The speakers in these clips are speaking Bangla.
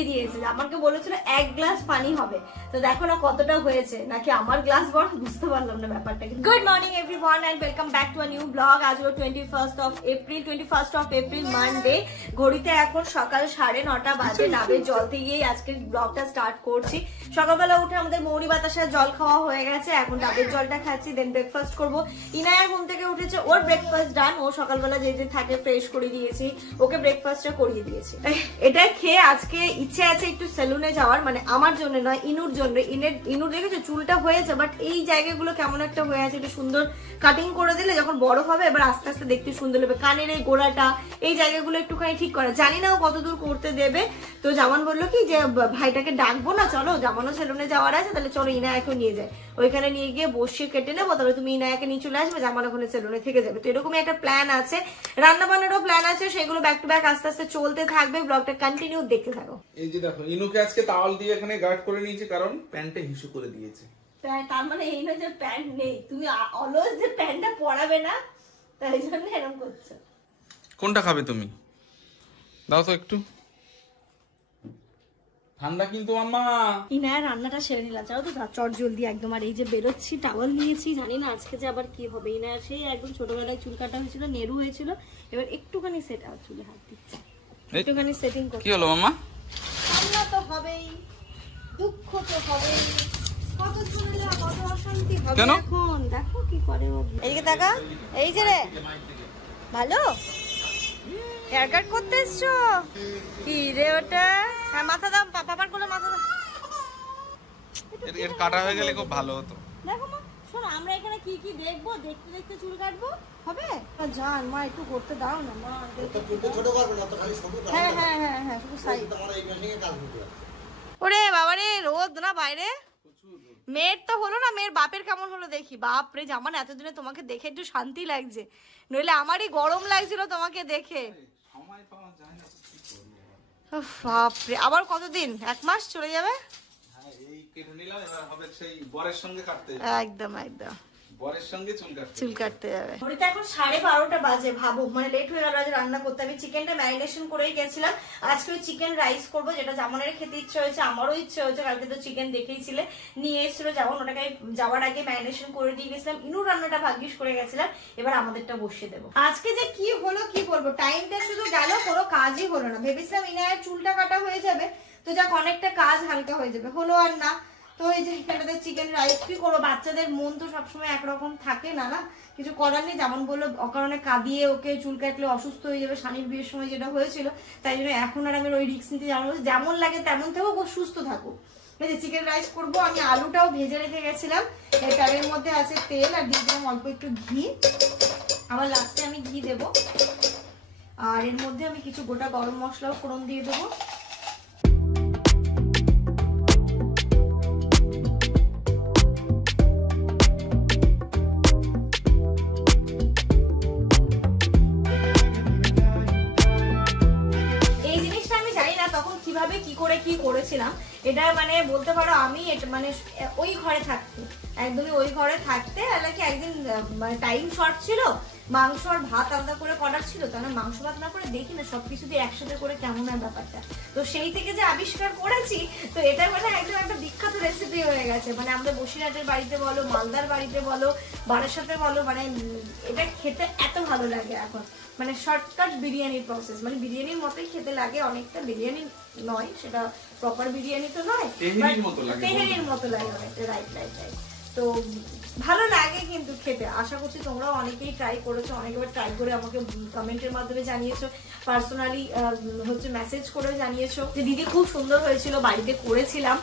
দিয়ে দিয়েছে, আমাকে বলেছিল 1 গ্লাস পানি হবে, তো দেখো না কতটা হয়েছে, নাকি আমার গ্লাস বড় বুঝতে পারলাম না ব্যাপারটা। Good morning everyone and welcome back to a new blog. আজ হলো 21st অফ এপ্রিল মানডে। ঘড়িতে এখন সকাল 9:30 বাজে। ডাবের জল দিয়েই আজকে ব্লগটা স্টার্ট করছি। সকালবেলা উঠে আমাদের মৌরি বাতাসার জল খাওয়া হয়ে গেছে, এখন ডাবের জলটা খাচ্ছি, দেন ব্রেকফাস্ট করবো। ইনায়া ঘুম থেকে উঠেছে, ওর ব্রেকফাস্ট ডান, ও সকালবেলা যে যে থাকে ফ্রেশ করে দিয়েছি, ওকে ব্রেকফাস্টটা করিয়ে দিয়েছি। এটা খেয়ে আজকে ইচ্ছে আছে একটু সেলুনে যাওয়ার, মানে আমার জন্য নয়, ইনুর জন্য। ইনুর দেখেছো চুলটা হয়েছে, বাট এই জায়গাগুলো কেমন একটা হয়ে আছে, একটু সুন্দর কাটিং করে দিলে যখন বড় হবে এবার আস্তে আস্তে দেখতে সুন্দর লাগবে। কানের এই গোড়াটা, এই জায়গাগুলো একটুখানি ঠিক করা, জানি না ও কতদূর করতে দেবে। তো জামান বললো কি যে ভাইটাকে ডাকবো না, চলো জামানও সেলুনে যাওয়ার আছে, তাহলে চলো ইনায়াকে নিয়ে যায়, ওইখানে নিয়ে গিয়ে বসিয়ে কেটে নেবো, তাহলে তুমি ইনায়াকে নিয়ে চলে আসবে, জামান ওখানে সেলুনে থেকে যাবে। তো এরকমই একটা প্ল্যান আছে, রান্না বান্নারও প্ল্যান আছে, সেগুলো ব্যাক টু ব্যাক আস্তে আস্তে চলতে থাকবে। ব্লগটা কন্টিনিউ দেখতে থাকো। এই যে দেখো, ইনুকে আজকে তাওয়াল দিয়ে এখানে গার্ড করে নিয়েছে, কারণ প্যান্টে হিসু করে দিয়েছে। তার মানে এই না যে প্যান্ট নেই, তুমি অলওয়েজ যে প্যান্টটা পরাবে না, তাই জন্য এরকম করছো। কোনটা খাবে তুমি? দাও তো একটু, ঠান্ডা কিন্তু মাম্মা। ইনায়া রান্নাটা সেরে নিলাম, জানো তো চট জলদি একদম। আর এই যে বেরোচ্ছি, টাওয়াল নিয়েছি, জানি না আজকে যে আবার কি হবে। ইনায়া সেই একদম ছোটবেলায় চুল কাটা হয়েছিল, নেরু হয়েছিল, এবার একটুখানি সেট আউট, চুলে হাত দিচ্ছে, একটুখানি সেটিং করতে। কি হলো মাম্মা? ঠান্ডা তো হবেই, দুঃখ তো হবেই, কত ঝামেলা, কত অশান্তি হবে এখন। দেখো কি করে ও, এইদিকে তাকা। এই যে রে, ভালো হেয়ার কাট করতে এসছো? কি রে ওটা? হ্যাঁ মাথা দাও, পাপার কোলে মাথা দাও। এর কাটা হয়ে গেলে খুব ভালো হতো। দেখো মা, শোনো, আমরা এখানে কি কি দেখবো, দেখতে দেখতে চুল কাটবো, হবে? জান মা একটু করতে দাও না মা। ছোট করবে না তো, খালি শুধু। হ্যাঁ হ্যাঁ হ্যাঁ হ্যাঁ, শুধু সাইড। তোমার এই মেশিনে কাজ করবে। ওরে বাবা রে, রোদ না বাইরে। মেয়ের তো হলো না, মেয়ের বাপের কেমন হলো দেখি। বাপ রে জামান, এতদিনে তোমাকে দেখে একটু শান্তি লাগছে, নইলে আমারই গরম লাগছিল তোমাকে দেখে। বাপরে, আবার কতদিন? 1 মাস চলে যাবে। একদম একদম চুল কাটতে যাবে। ঘড়িতে এখন 12:30 বাজে, ভাবো মানে লেট হয়ে গেল আজ রান্না করতে। আমি চিকেনটা ম্যারিনেশন করেই গেছিলাম, আজকে ওই চিকেন রাইস করবো, যেটা জামানের খেতে ইচ্ছে হয়েছে, আমারও ইচ্ছে হয়েছে। কালকে তো চিকেন দেখেইছিলে, নিয়ে এসেছিল যেমন, ওটাকে যাওয়ার আগে ম্যারিনেশন করে দিয়ে গেছিলাম। ইনুর রান্নাটা ভাগ্যিস করে গেছিলাম, এবার আমাদেরটা বসিয়ে দেবো। আজকে যে কি হলো কি বলবো, টাইমটা শুধু গেল, কোনো কাজই হলো না। ভেবেছিলাম ইনায়ের চুলটা কাটা হয়ে যাবে, তো যাক অনেকটা কাজ হালকা হয়ে যাবে, হলো আর না। তো এই যে এখানটাতে চিকেন রাইস, কি করবো, বাচ্চাদের মন তো সবসময় একরকম থাকে না, না কিছু করার নেই। যেমন বললো অকারণে কাঁদিয়ে ওকে চুল কাটলে অসুস্থ হয়ে যাবে, স্বামীর বিয়ের সময় যেটা হয়েছিল, তাই জন্য এখন আর আমি ওই রিস্ক নিতে যাবো। যেমন লাগে তেমন থাকুক, ও সুস্থ থাকুক। এই যে চিকেন রাইস করবো, আমি আলুটাও ভেজে রেখে গেছিলাম। এই প্যানের মধ্যে আছে তেল, আর দিয়ে দিলাম অল্প একটু ঘি, আবার লাস্টে আমি ঘি দেবো। আর এর মধ্যে আমি কিছু গোটা গরম মশলাও ফোড়ন দিয়ে দেবো। কি করেছিলাম এটা, মানে বলতে পারো আমি মানে ওই ঘরে থাকতে, একদমই ওই ঘরে থাকতে, নাকি একদিন মানে টাইম শর্ট ছিল, মাংস আর ভাত আলাদা করে করার ছিল, তাহলে মাংস ভাত না করে দেখি না সবকিছু দিয়ে একসাথে করে কেমন হয় ব্যাপারটা। তো সেই থেকে যে আবিষ্কার করেছি, তো এটা মানে একদম একটা বিখ্যাত রেসিপি হয়ে গেছে। মানে আমাদের বসিরহাটের বাড়িতে বলো, মালদার বাড়িতে বলো, বারাসাতে বলো, মানে এটা খেতে এত ভালো লাগে এখন। মানে শর্টকাট বিরিয়ানির প্রসেস, মানে বিরিয়ানির মতোই খেতে লাগে অনেকটা। বিরিয়ানি নয়, সেটা প্রপার বিরিয়ানি তো নয়, তেহেরির মতো লাগে অনেকটা। Right right right. তো ভালো লাগে কিন্তু খেতে। আশা করছি তোমরাও অনেকেই ট্রাই করেছো, অনেকবার ট্রাই করে আমাকে কমেন্টের মাধ্যমে জানিয়েছো, পার্সোনালি হচ্ছে মেসেজ করে জানিয়েছো যে দিদি খুব সুন্দর হয়েছিল, বাড়িতে করেছিলাম।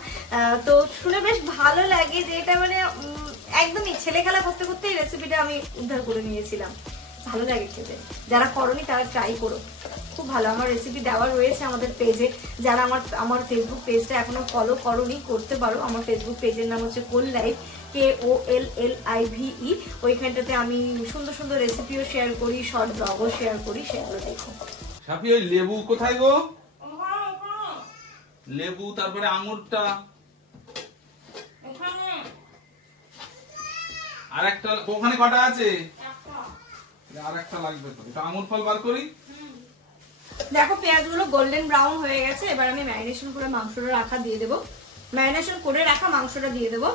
তো শুনে বেশ ভালো লাগে যে এটা মানে একদমই ছেলে খেলা করতে করতে এই রেসিপিটা আমি উদ্ধার করে নিয়েছিলাম। ভালো লাগে খেতে, যারা করোনি তারা ট্রাই করো, খুব ভালো। আমার রেসিপি দেওয়া রয়েছে আমাদের পেজে, যারা আমার ফেসবুক পেজটা এখনো ফলো করোনি করতে পারো। আমার ফেসবুক পেজের নাম হচ্ছে কোল লাইফ, KOLLIVE। ওইখানটাতে আমি সুন্দর সুন্দর রেসিপিও শেয়ার করি, শর্ট ব্লগও শেয়ার করি, সেগুলো দেখো। সাপি ওই লেবু কোথায় গো? লেবু, তারপরে আঙুরটা, আর একটা ওখানে কটা আছে? আর একটা লাগবে তো, এটা আঙুর ফল বার করি। দেখো পেঁয়াজগুলো গোল্ডেন ব্রাউন হয়ে গেছে, এবার আমি ম্যারিনেশন করে মাংসটা রাখা দিয়ে দেবো। ম্যারিনেশন করে রাখা মাংসটা দিয়ে দেবো।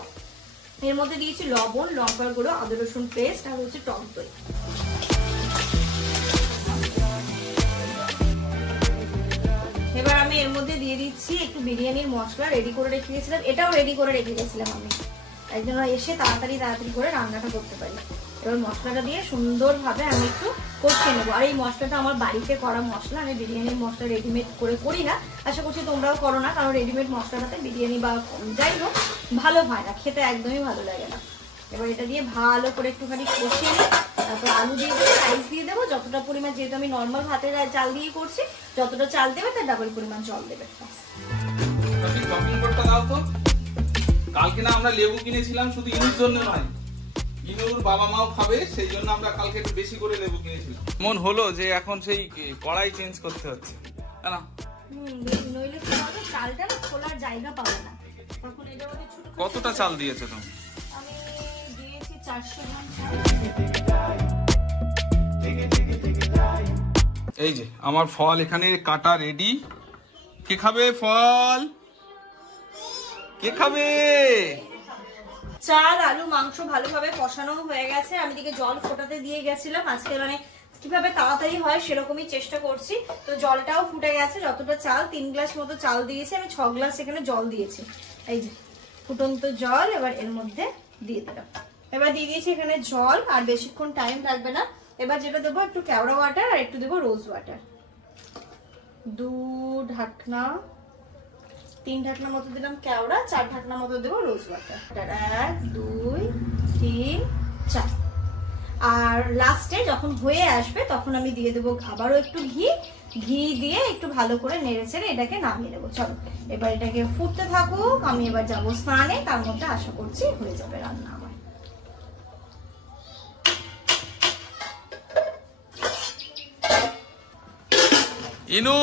এর মধ্যে দিয়েছি লবণ, লঙ্কার গুঁড়ো, আদা রসুন পেস্ট আর হচ্ছে টক দই। এবার আমি এর মধ্যে দিয়ে দিচ্ছি একটু বিরিয়ানির মশলা রেডি করে রেখে গেছিলাম, এটাও রেডি করে রেখে গেছিলাম আমি, একজন এসে তাড়াতাড়ি করে রান্নাটা করতে পারি। এবার মশলাটা দিয়ে সুন্দরভাবে আমি একটু কষিয়ে নেবো। আর এই মশলাটা আমার বাড়িতে করা মশলা, আমি বিরিয়ানির মশলা রেডিমেড করে করি না, আশা করছি তোমরাও করো না, কারণ রেডিমেড মশলাটাতে বিরিয়ানি বা যাই হোক ভালো হয় না, খেতে একদমই ভালো লাগে না। এবার এটা দিয়ে ভালো করে একটুখানি কষিয়ে নিই, তারপর আলু দিয়ে দেবো, রাইস দিয়ে দেবো, যতটা পরিমাণ, যেহেতু আমি নর্মাল ভাতের চাল দিয়ে করছি, যতটা চাল দেবে তার ডাবল পরিমাণ জল দেবে। চপিং বোর্ডটা দাও তো। কালকে না আমরা লেবু কিনেছিলাম, শুধু ইনুর জন্য নয়, ইনুর বাবা মাও খাবে, সেই জন্য আমরা কালকে একটু বেশি করে লেবু কিনেছিলাম। মন হলো যে এখন সেই কড়াই চেঞ্জ করতে হচ্ছে, না নইলে কি হবে, চালটা না খোলার জায়গা পাবে না। তখন এটা মধ্যে ছোট কতটা চাল দিয়েছো তুমি? আমি দিয়েছি 400 গ্রাম চাল। এই যে আমার ফল এখানে কাটা রেডি। কে খাবে ফল? কে খাবে? চাল, আলু, মাংস ভালোভাবে কষানো হয়ে গেছে। আমি দিকে জল ফোটাতে দিয়ে গেছিলাম, আজকে মানে কিভাবে তাড়াতাড়ি হয় সেরকমই চেষ্টা করছি। তো জলটাও ফুটে গেছে, যতটা চাল 3 গ্লাস মতো চাল দিয়েছি, আমি 6 গ্লাস এখানে জল দিয়েছি। এই যে ফুটন্ত জল এবার এর মধ্যে দিয়ে দিলাম। এবার দিয়ে দিয়েছি এখানে জল, আর বেশিক্ষণ টাইম লাগবে না। এবার যেটা দেবো একটু কেওড়া ওয়াটার আর একটু দেবো রোজ ওয়াটার। 3 ঢাকনা মতো দিলাম কেওড়া, 4 ঢাকনা মতো দেবো রোজ ওয়াটার। 1 2 3 4। আর লাস্টে যখন হয়ে আসবে তখন আমি দিয়ে দেবো আবারও একটু ঘি দিয়ে একটু ভালো করে নেড়ে ছেড়ে এটাকে নামিয়ে দেবো। চলো এবার এটাকে ফুটতে থাকুক, আমি এবার যাবো স্নানে, তার মধ্যে আশা করছি হয়ে যাবে রান্না আমার। ইনু,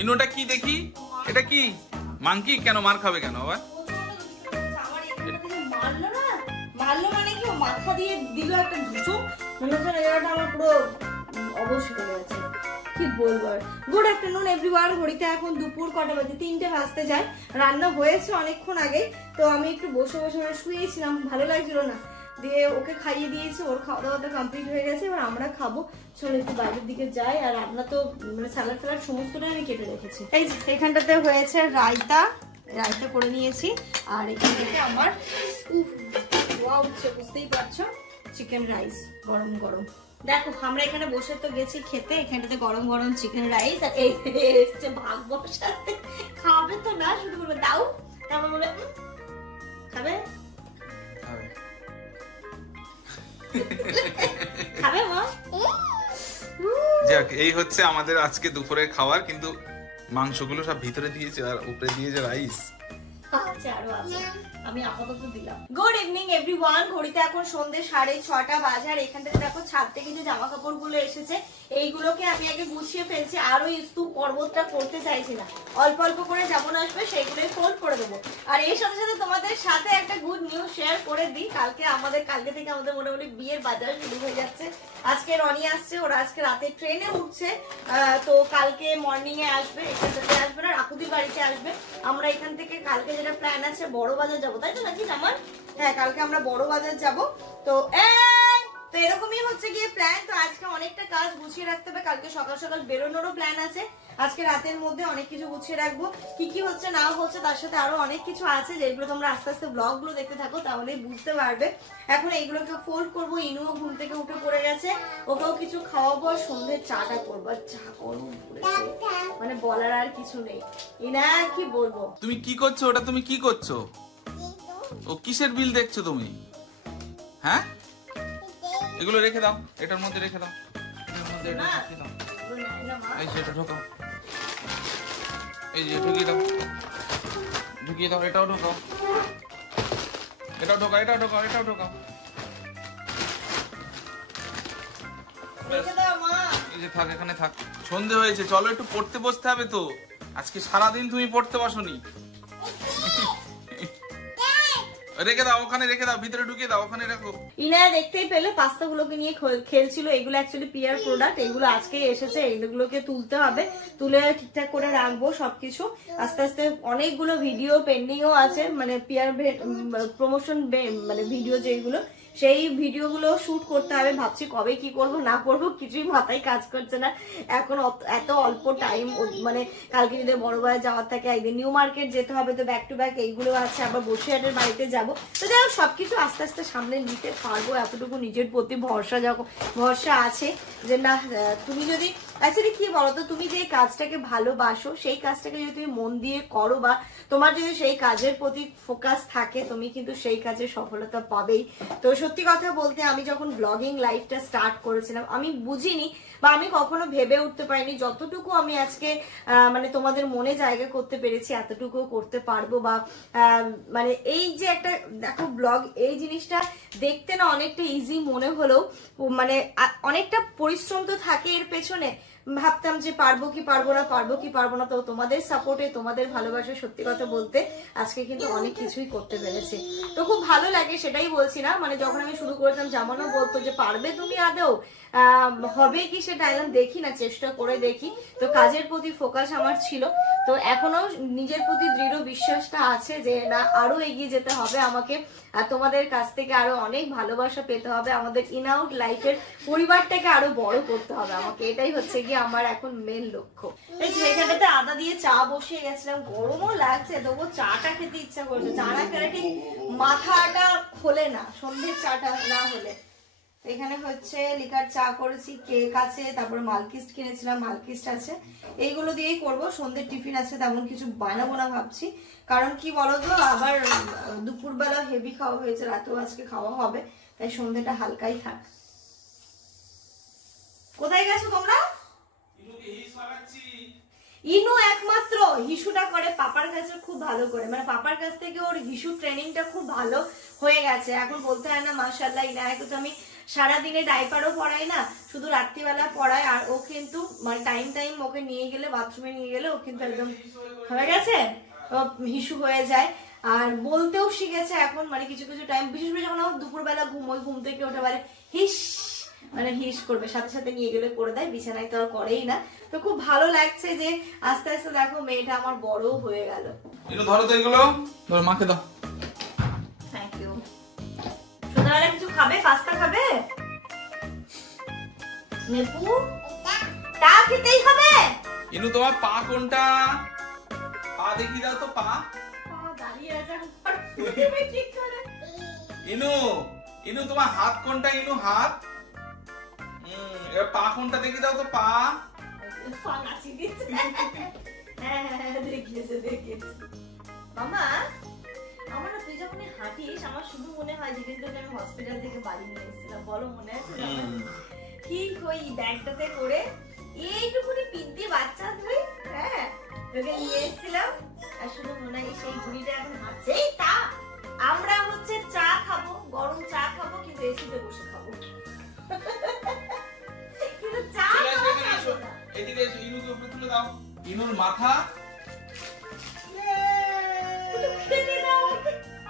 ইনুটা কি দেখি? এটা কি মাংকি? কেন মার খাবে কেন আবার? মারলো মানে কি, ও মাথা দিয়ে দিল একটা দুটো, মনে হচ্ছে জায়গাটা আমার পুরো অবশ্যই হয়ে গেছে। কি বলবো। Good afternoon everyone. ঘড়িতে এখন দুপুর কটা বাজে, 3টে বাজতে যায়। রান্না হয়েছে অনেকক্ষণ আগে, তো আমি একটু বসে বসে শুয়েছিলাম, ভালো লাগছিল না, দিয়ে ওকে খাইয়ে দিয়েছি, ওর খাওয়া দাওয়াটা কমপ্লিট হয়ে গেছে। এবার আমরা খাবো, চলো একটু বাইরের দিকে যাই। আর রান্না তো মানে স্যালাড ফ্যালাড সমস্তটাই আমি কেটে রেখেছি। এই এখানটাতে হয়েছে রায়তা করে নিয়েছি, আর এখান থেকে আমার ওয়াও উঠছে, বুঝতেই পারছো, চিকেন রাইস গরম গরম। দেখো আমরা এখানে বসে তো গেছি খেতে, এখানটাতে গরম গরম চিকেন রাইস, আর এই এসছে ভাগ বসাতে। খাবে তো না, শুধু বলবে দাও, তারপর বলে খাবে খাবে মা। যাক, এই হচ্ছে আমাদের আজকে দুপুরের খাবার, কিন্তু মাংসগুলো সব ভিতরে দিয়েছে আর উপরে দিয়েছে রাইস। আমি আপাতত দিলাম। Good evening everyone. ঘড়িতে এখন সন্ধ্যে 6:30 বাজে, আর এখান থেকে দেখো ছাদ থেকে যে জামা কাপড় গুলো এসেছে এইগুলোকে আমি আগে গুছিয়ে ফেলছি। আর ওই স্তূপ পর্বতটা করতে চাইছি না, অল্প অল্প করে যেমন আসবে সেইগুলোই ফোল্ড করে দেবো। আর এর সাথে সাথে তোমাদের সাথে একটা গুড নিউজ শেয়ার করে দিই। কালকে থেকে আমাদের মোটামুটি বিয়ের বাজার শুরু হয়ে যাচ্ছে। আজকে রনি আসছে, ওরা আজকে রাতে ট্রেনে উঠছে, তো কালকে মর্নিং এ আসবে, এখান থেকে আসবে না, রাকুদির বাড়িতে আসবে। আমরা এখান থেকে কালকে যেটা প্ল্যান আছে বড় বাজার যাবো, তাই তো নাকি আমার? হ্যাঁ, কালকে আমরা বড় বাজার যাবো। তো এরকমই হচ্ছে গিয়ে প্ল্যান। তো আজকে অনেকটা কাজ গুছিয়ে রাখতে হবে, কালকে সকাল সকাল বেরোনোরও প্ল্যান আছে। আজকে রাতের মধ্যে অনেক কিছু গুছিয়ে রাখবো, কি কি হচ্ছে না হচ্ছে, তার সাথে আরো অনেক কিছু আছে যেগুলো তোমরা আস্তে আস্তে ব্লগ গুলো দেখতে থাকো, তাহলেই বুঝতে পারবে। এখন এইগুলোকে ফোল্ড করবো। ইনুও ঘুম থেকে উঠে পড়ে গেছে, ওকেও কিছু খাওয়াবো, সন্ধ্যে চাটা করবো। চা গরম পড়েছে, মানে বলার আর কিছু নেই। ইনা কি বলবো। তুমি কি করছো? ওটা তুমি কি করছো? ও কিসের বিল দেখছো তুমি? হ্যাঁ, এগুলো রেখে দাও, এটার মধ্যে রেখে দাও, এটার মধ্যে রেখে দাও। এই সেটা ঢোকাও, এই যে ঢুকিয়ে দাও, ঢুকিয়ে দাও, এটাও ঢোকাও, এটাও ঢোকাও, এটাও ঢোকাও, এটাও ঢোকাও। এই যে থাক, এখানে থাক। সন্ধে হয়েছে, চলো একটু পড়তে বসতে হবে তো। আজকে সারাদিন তুমি পড়তে বসোনি। রেখে দাও, ওখানে রেখে দাও, ভিতরে ঢুকিয়ে দাও, ওখানে রাখো। ইনায়া দেখতেই পেলে পাস্তাগুলোকে নিয়ে খেলছিল। এগুলো অ্যাকচুয়ালি পিয়ার প্রোডাক্ট, এগুলো আজকেই এসেছে, এগুলোকে তুলতে হবে, তুলে ঠিকঠাক করে রাখবো সবকিছু। আস্তে আস্তে অনেকগুলো ভিডিও পেন্ডিংও আছে, মানে পিয়ার প্রমোশন মানে ভিডিও যেগুলো, সেই ভিডিওগুলো শুট করতে হবে। ভাবছি কবে কি করব না করব কিছুই মাথায় কাজ করছে না এখন, এত অল্প টাইম। মানে কালকে যদি বড় ভাই যাওয়ার থাকে, একদিন নিউ মার্কেট যেতে হবে, তো ব্যাক টু ব্যাক এইগুলো আছে, আবার বসিরহাটের বাড়িতে যাব। তো যাই হোক সবকিছু আস্তে আস্তে সামনে নিতে পারবো, এতটুকু নিজের প্রতি ভরসা আছে যে না। তুমি যদি অ্যাকচুয়ালি কি বলতো, তুমি যে কাজটাকে ভালোবাসো সেই কাজটাকে যদি তুমি মন দিয়ে করো, বা তোমার যদি সেই কাজের প্রতি ফোকাস থাকে, তুমি কিন্তু সেই কাজে সফলতা পাবেই। তো সত্যি কথা বলতে, আমি যখন ব্লগিং লাইফটা স্টার্ট করেছিলাম, আমি বুঝিনি বা আমি কখনো ভেবে উঠতে পারিনি যতটুকু আমি আজকে মানে তোমাদের মনে জায়গা করতে পেরেছি, এতটুকু করতে পারবো। বা মানে এই যে একটা দেখো ব্লগ, এই জিনিসটা দেখতে না অনেকটা ইজি মনে হলেও মানে অনেকটা পরিশ্রম তো থাকে এর পেছনে। ভাবতাম যে পারবো কি পারবো না, তো তোমাদের সাপোর্টে, তোমাদের ভালোবাসা, সত্যি কথা বলতে আজকে কিন্তু অনেক কিছুই করতে পেরেছি। তো খুব ভালো লাগে, সেটাই বলছি না, মানে যখন আমি শুরু করতাম জামানো বলতো যে পারবে তুমি আদৌ, হবে কি সেটা একদম দেখি না, চেষ্টা করে দেখি। তো কাজের প্রতি ফোকাস আমার ছিল, তো এখনো নিজের প্রতি দৃঢ় বিশ্বাসটা আছে যে না, আরো এগিয়ে যেতে হবে আমাকে, আর তোমাদের কাছ থেকে আরো অনেক ভালোবাসা পেতে হবে, আমাদের ইন আউট লাইফের পরিবারটাকে আরো বড় করতে হবে আমাকে। এটাই হচ্ছে গিয়ে আমার এখন মেন লক্ষ্য। এই যেখানটাতে আদা দিয়ে চা বসিয়ে গেছিলাম, গরমও লাগছে, তবু চাটা খেতে ইচ্ছা করছে। চা না খেলে ঠিক মাথাটা খোলে না সন্ধ্যের চাটা না হলে। এখানে হচ্ছে লিকার চা করেছি, কেক আছে, তারপর মালকিস্ট কিনেছিলাম, মালকিস্ট আছে, এইগুলো দিয়েই করব। সন্ধ্যের টিফিন আছে, তেমন কিছু বানাবো না ভাবছি, কারণ কি বলতো, আবার দুপুরবেলা হেভি খাওয়া হয়েছে, রাতেও আজকে খাওয়া হবে, তাই সন্ধ্যেটা হালকাই থাক। কোথায় গেছো তোমরা? ইনু একমাত্র হিসুটা করে পাপার কাছে খুব ভালো করে, মানে পাপার কাছ থেকে ওর হিসু ট্রেনিংটা খুব ভালো হয়ে গেছে। এখন বলতে হয় না মাশাআল্লাহ, ইনায়াকে তো আমি সারাদিনে ডাইপারও পড়াই না, শুধু রাত্রিবেলা পড়াই, আর ও কিন্তু মানে টাইম ওকে নিয়ে গেলে, বাথরুমে নিয়ে গেলে ও কিন্তু একদম হয়ে গেছে, হিসু হয়ে যায়। আর বলতেও শিখেছে এখন, মানে কিছু কিছু টাইম, বিশেষ করে যখন ও দুপুরবেলা ঘুম থেকে উঠে বলে হিস, মানে হিস করবে, সাথে সাথে নিয়ে গেলে করে দেয়, বিছানায় তো আর করেই না। তো খুব ভালো লাগছে যে আস্তে আস্তে দেখো মেয়েটা আমার বড় হয়ে গেল। ধরো তো এগুলো, ধরো মাকে দাও। Thank you. সন্ধ্যাবেলা কিছু খাবে? পাস্তা খাবে? নেপু তা খেতেই হবে। ইনু তোমার পা কোনটা? পা দেখি দাও তো, পা দাঁড়িয়ে আছে ঠিক করে। ইনু তোমার হাত কোনটা? ইনু হাত, এবার পা কোনটা দেখি দাও তো, পা। মামা আমার না, তুই যখন হাঁটিস আমার শুধু মনে হয় যেদিন তোকে আমি হসপিটাল থেকে বাড়ি নিয়ে এসেছিলাম, বলো মনে আছে? ঠিক ওই ব্যাগটাতে করে এইটুকুনি পিদ্দি বাচ্চা তুই, হ্যাঁ তোকে নিয়ে এসেছিলাম, আর শুধু মনে হয় সেই ঘুড়িটা এখন হাঁটছে। তা আমরা হচ্ছে চা খাবো, গরম চা খাবো, কিন্তু এসিতে বসে খাবো। কিন্তু চা খাবো না। এদিকে এসো, ইনুকে উপরে তুলে দাও, ইনুর মাথা।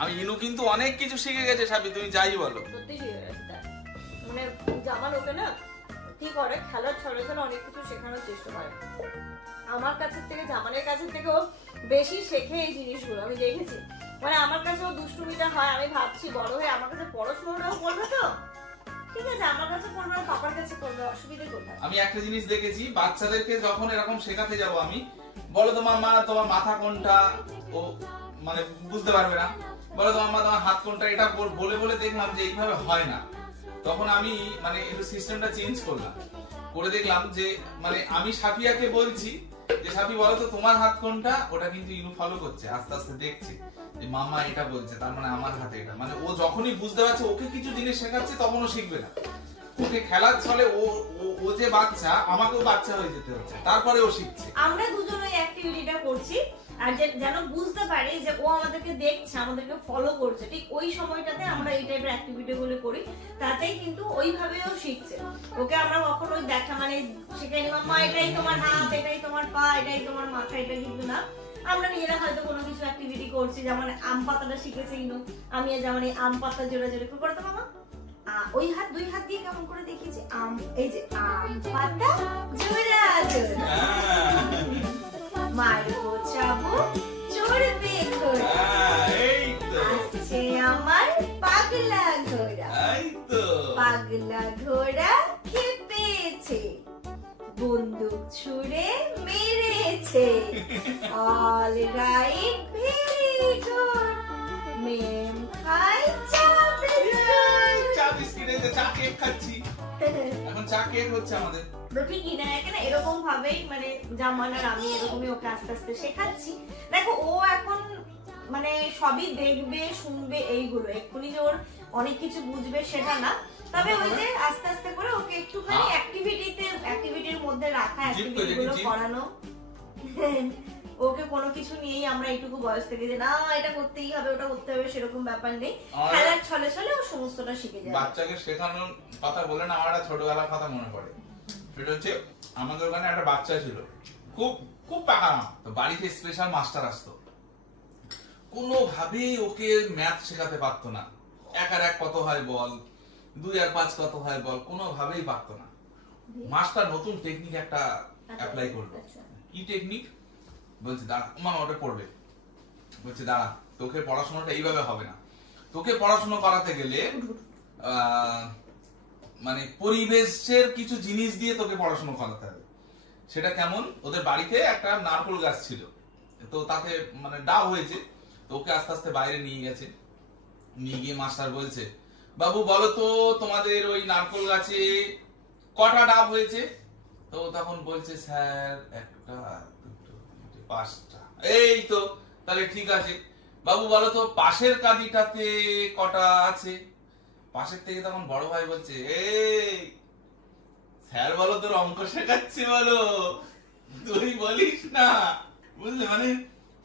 আমি ইনু কিন্তু অনেক কিছু শিখে গেছে সাবি, তুমি যাই বলো। সত্যি শিখে গেছে, মানে জামান ওকে না কি করে, খেলার ছলে ছলে অনেক কিছু শেখানোর চেষ্টা করে। আমার কাছের থেকে, জামানের কাছের থেকেও বেশি শেখে এই জিনিসগুলো, আমি দেখেছি। মানে আমার কাছেও দুষ্টুমিটা হয়, আমি ভাবছি বড় হয়ে আমার কাছে পড়াশোনাটাও করবে, তো ঠিক আছে আমার কাছে পড়বে, পাপার কাছে করবে, অসুবিধা কোথায়? আমি একটা জিনিস দেখেছি, বাচ্চাদেরকে যখন এরকম শেখাতে যাব আমি, বলো তোমার মা তোমার মাথা কোনটা, ও মানে বুঝতে পারবে না। বলো তোমার মা তোমার হাত কোনটা, এটা বলে বলে দেখলাম যে এইভাবে হয় না। তখন আমি মানে একটু সিস্টেমটা চেঞ্জ করলাম, করে দেখলাম যে মানে আমি সাফিয়াকে বলছি যে সাফি বলো তো তোমার হাত কোনটা, ওটা কিন্তু ইনু ফলো করছে, আস্তে আস্তে দেখছে যে মামা এটা বলছে, তার মানে আমার হাতে এটা, মানে ও যখনই বুঝতে পারছে ওকে কিছু জিনিস শেখাচ্ছে তখন ও শিখবে না। ওকে খেলার ছলে ও যে বাচ্চা, আমাকেও বাচ্চা হয়ে যেতে হচ্ছে, তারপরে ও শিখছে। আমরা দুজন ওই অ্যাক্টিভিটিটা করছি, আর যেন বুঝতে পারি যে ও আমাদেরকে দেখছে, আমাদেরকে ফলো করছে, ঠিক ওই সময়টাতে আমরা এই টাইপের অ্যাক্টিভিটি গুলো করি, তাতেই কিন্তু ওইভাবেও শিখছে। ওকে আমরা কখনোই দেখা মানে শিখাইনি মাম্মা এটাই তোমার হাত, এটাই তোমার পা, এটাই তোমার মাথা, এটা কিন্তু না। আমরা নিজেরা হয়তো কোনো কিছু অ্যাক্টিভিটি করছি, যেমন আম পাতাটা শিখেছে ইনো, আমি যেমন এই আম পাতা জোড়া জোড়া করে করতাম মামা, ওই হাত দুই হাত দিয়ে কেমন করে দেখিয়েছি আম, এই যে আম পাতা জোড়া জোড়া মারবো চাবুক চড়বে ঘোড়া, আসছে আমার পাগলা ঘোড়া, পাগলা ঘোড়া খেপেছে, বন্দুক ছুড়ে মেরেছে, অল রাইট ভেরি গুড, মেম খাই চা বিস্কুট, চা কেক খাচ্ছি এখন, চা কেক হচ্ছে আমাদের। ঠিকই না, এখানে এরকম ভাবেই মানে জামানার আমি এরকমই ওকে আস্তে আস্তে শেখাচ্ছি। দেখো ও এখন মানে সবই দেখবে শুনবে এইগুলো, এক্ষুনি যে ওর অনেক কিছু বুঝবে সেটা না, তবে ওই যে আস্তে আস্তে করে ওকে একটুখানি অ্যাক্টিভিটির মধ্যে রাখা, অ্যাক্টিভিটিগুলো করানো। ওকে কোনো কিছু নিয়েই আমরা এইটুকু বয়স থেকে যে না এটা করতেই হবে ওটা করতে হবে সেরকম ব্যাপার নেই, খেলার ছলে ছলে ও সমস্তটা শিখে যায়। বাচ্চাকে শেখানোর কথা বলে না আমার একটা ছোটবেলার কথা মনে পড়ে। সেটা হচ্ছে আমাদের ওখানে একটা বাচ্চা ছিল, খুব খুব পাকা, তো বাড়িতে স্পেশাল মাস্টার আসতো, কোনোভাবেই ওকে ম্যাথ শেখাতে পারতো না। 1 আর 1 কত হয় বল, 2 আর 5 কত হয় বল, কোনোভাবেই পারতো না। মাস্টার নতুন টেকনিক একটা অ্যাপ্লাই করলো। কি টেকনিক? বলছে দাঁড়া মা ওটা পড়বে, বলছে দাঁড়া তোকে পড়াশোনাটা এইভাবে হবে না, তোকে পড়াশোনা করাতে গেলে মানে পরিবেশের কিছু জিনিস দিয়ে তোকে পড়াশোনা করাতে হবে। সেটা কেমন? ওদের বাড়িতে একটা নারকেল গাছ ছিল, তো তাতে মানে ডাব হয়েছে, তো ওকে আস্তে আস্তে বাইরে নিয়ে গেছে, নিয়ে গিয়ে মাস্টার বলছে বাবু বলো তো তোমাদের ওই নারকেল গাছে কটা ডাব হয়েছে? তো তখন বলছে স্যার 1টা 2টো 3টে 5টা। এই তো তাহলে ঠিক আছে, বাবু বলো তো পাশের কাঁদিটাতে কটা আছে? পাশের থেকে তখন বড় ভাই বলছে এই স্যার বলো তোর অঙ্ক শেখাচ্ছে বলো, তুই বলিস না, বুঝলে? মানে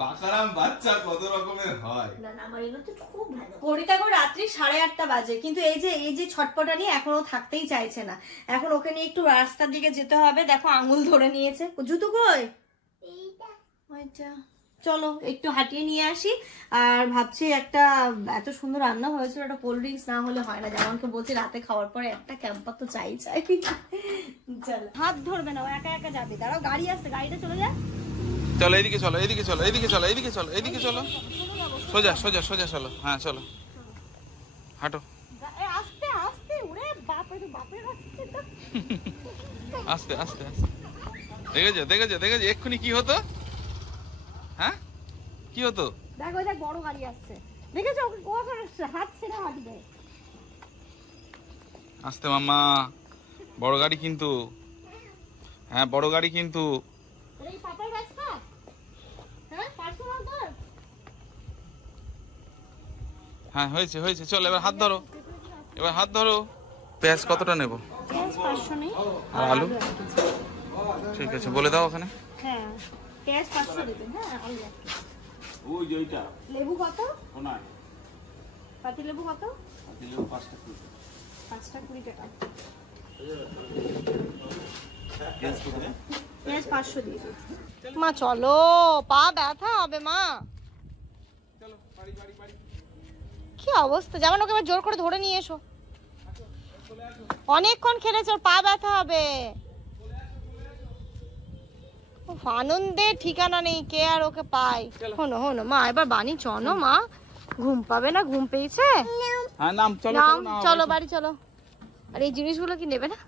পাকারাম বাচ্চা কত রকমের হয়। না না আমার এগুলো তো খুব ভালো। ঘড়িতে এখন রাত্রি 8:30 বাজে, কিন্তু এই যে ছটপটা নিয়ে এখনো থাকতেই চাইছে না। এখন ওকে নিয়ে একটু রাস্তার দিকে যেতে হবে। দেখো আঙুল ধরে নিয়েছে। জুতো কই? এইটা। চলো একটু হাঁটিয়ে নিয়ে আসি। আর ভাবছি একটা এত সুন্দর রান্না হয়েছিল, একটা কোল্ড ড্রিঙ্কস না হলে হয় না। যেমনকে বলছি রাতে খাওয়ার পরে একটা ক্যাম্পার তো চাই। চলো হাত ধরবে না, ও একা একা যাবে। দাঁড়াও গাড়ি আসছে, গাড়িটা চলে যায়। চলো এইদিকে চলো, এইদিকে চলো, এইদিকে চলো, এইদিকে চলো, এইদিকে চলো, সোজা সোজা সোজা চলো। হ্যাঁ চলো হাঁটো। আস্তে আস্তে, ওরে বাপরে বাপরে, আস্তে আস্তে আস্তে। দেখেছো দেখেছো দেখেছো এক্ষুনি কি হতো? হ্যাঁ কি হতো? দেখো দেখ বড় গাড়ি আসছে, দেখেছো ওকে কখন হাত ছেড়ে হাঁটবে। আস্তে মাম্মা, বড় গাড়ি কিন্তু, হ্যাঁ বড় গাড়ি কিন্তু। এই পাতার গাছটা হ্যাঁ পার্সোনাল তোর। হ্যাঁ হয়েছে হয়েছে, চল এবার হাত ধরো, এবার হাত ধরো। পেঁয়াজ কতটা নেব? পেঁয়াজ 500 নেই। আর আলু? ঠিক আছে বলে দাও ওখানে। হ্যাঁ পেঁয়াজ 500 দিবেন। হ্যাঁ আলু। ওই যে ওইটা লেবু কত? ওনা পাতি লেবু কত? পাতি লেবু 5টা 20 টাকা। পেঁয়াজ কত? পেঁয়াজ 500 দিয়ে দিন। মা চলো, পা ব্যথা হবে মা। চলো বাড়ি বাড়ি বাড়ি। কি অবস্থা, যেমন ওকে এবার জোর করে ধরে নিয়ে এসো। অনেকক্ষণ খেলেছে, ওর পা ব্যথা হবে। আনন্দের ঠিকানা নেই, কে আর ওকে পায়। হনো হনো মা, এবার বানি চলো মা, ঘুম পাবে না? ঘুম পেয়েছে? হ্যাঁ নাম চলো চলো বাড়ি চলো। আর এই জিনিসগুলো কি নেবে না?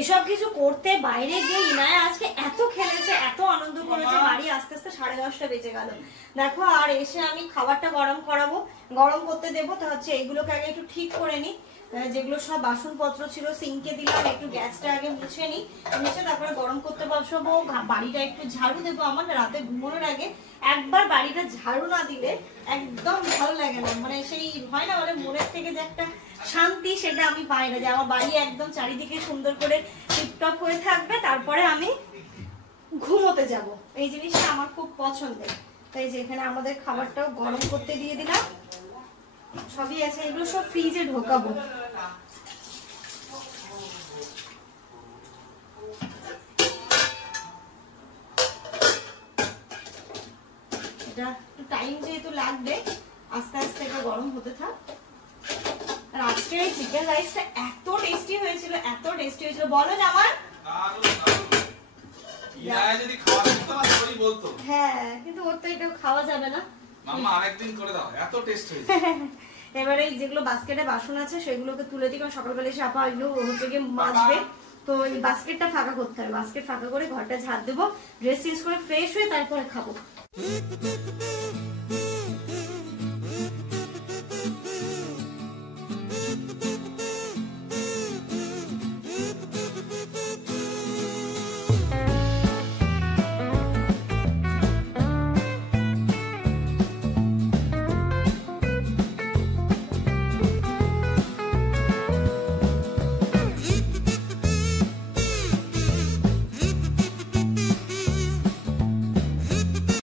এসব কিছু করতে বাইরে গিয়ে ইনায়া আজকে এত খেলেছে, এত আনন্দ করেছে, বাড়ি আস্তে আস্তে 10:30 বেজে গেল। দেখো আর এসে আমি খাবারটা গরম করাবো, গরম করতে দেবো। তো হচ্ছে এগুলোকে আগে একটু ঠিক করে নি, যেগুলো সব বাসনপত্র ছিল সিঙ্কে দিলাম, একটু গ্যাসটা আগে মুছে নি, মুছে তারপরে গরম করতে বসাবো। বাড়িটা একটু ঝাড়ু দেবো। আমার রাতে ঘুমানোর আগে একবার বাড়িটা ঝাড়ু না দিলে একদম ভালো লাগে না, মানে সেই হয় না মানে মনের থেকে যে একটা শান্তি, সেটা আমি পাই না। যে আমার বাড়ি একদম চারিদিকে সুন্দর করে টিপটপ হয়ে থাকবে, তারপরে আমি ঘুমোতে যাব। এই জিনিসটা আমার খুব পছন্দের। তাই যে এখানে আমাদের খাবারটাও গরম করতে দিয়ে দিলাম, সবই আছে, এগুলো সব ফ্রিজে ঢোকাবো। এটা একটু টাইম যেহেতু লাগবে, আস্তে আস্তে এটা গরম হতে থাক। আর আজকে এই চিকেন রাইসটা এত টেস্টি হয়েছিল, এত টেস্টি হয়েছিল, বলো জামার। যদি খাওয়া যেত তাহলেই বলতো। হ্যাঁ, কিন্তু ওর তো এটা খাওয়া যাবে না। মাম্মা আরেকদিন করে দাও, এত টেস্ট হয়েছে। এবারে যেগুলো বাস্কেটে বাসন আছে সেগুলোকে তুলে দিই, কারণ সকালবেলা এসে আপা এগুলো হচ্ছে গিয়ে মাজবে, তো এই বাস্কেটটা ফাঁকা করতে হবে। বাস্কেট ফাঁকা করে ঘরটা ঝাড় দেবো, ড্রেস চেঞ্জ করে ফ্রেশ হয়ে তারপরে খাবো।